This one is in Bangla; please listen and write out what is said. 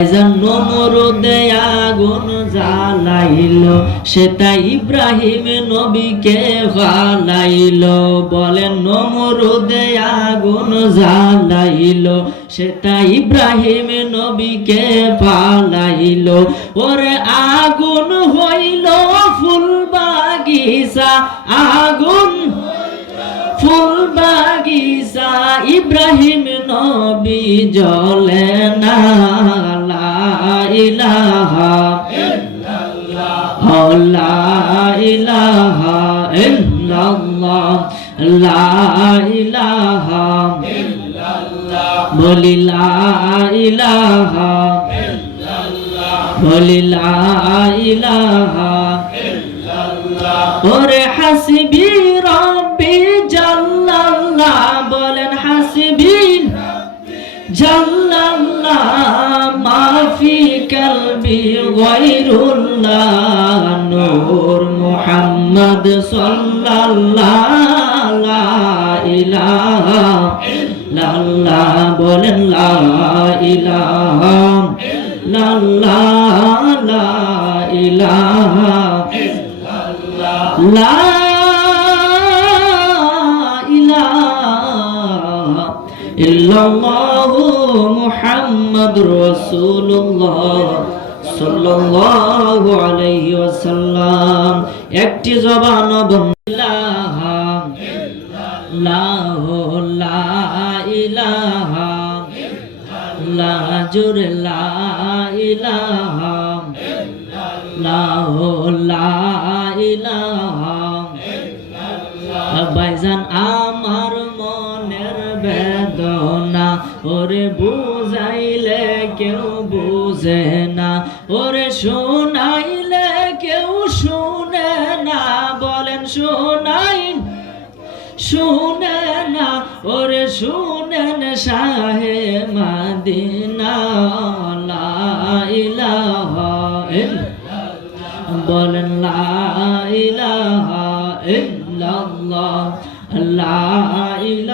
নমরুদে আগুন জ্বালাইল, সেটা ইব্রাহিম নবীকে ফালাইল। বলেন নমরুদে আগুন জ্বালাইল, সেটা ইব্রাহিম নবীকে ফালাইল। ওরে আগুন হইল ফুল বাগিচা, আগুন ফুল বাগিচা, ইব্রাহিম নবী জ্বলে না। লা ইলাহা ইল্লাল্লাহ, লা ইলাহা ইল্লাল্লাহ, লা ইলাহা ইল্লাল্লাহ, বলি লা ইলাহা ইল্লাল্লাহ, বলি লা ইলাহা ইল্লাল্লাহ। ওরে হাসবি রব্বি জাল্লাল্লাহ, বলেন হাসবি জাল্লাল্লাহ, মাফি কলবি গায়রুল্লাহ, নূর মুহাম্মদ সাল্লাল্লাহ। লা ইলাহা ইল্লাল্লাহ, বলেন লা ইলাহা ইল্লাল্লাহ, লা ইলাহা ইল্লাল্লাহ, লা ইলাহা ইল্লাল্লাহ মুহাম্মাদুর রাসূলুল্লাহ সাল্লাল্লাহু আলাইহি ওয়াসাল্লাম। একটি জবান ইলাহা ইল্লাল্লাহ, লা ইলাহা ইল্লাল্লাহ, জোরে লা ইলাহা ইল্লাল্লাহ, লা ইলাহা ইল্লাল্লাহ। ভাইজান আমার মনের বেদনা, ওরে বুঝাইলে কেউ বুঝে না, ওরে শোনাইলে কেউ শুনে না। বলেন শোনাই শুনে না, ওরে শুনেন শাহে মদিনা। লা ইলাহা ইল্লাল্লাহ, বলেন লা ইলাহা ইল্লাল্লাহ, লা ইলাহা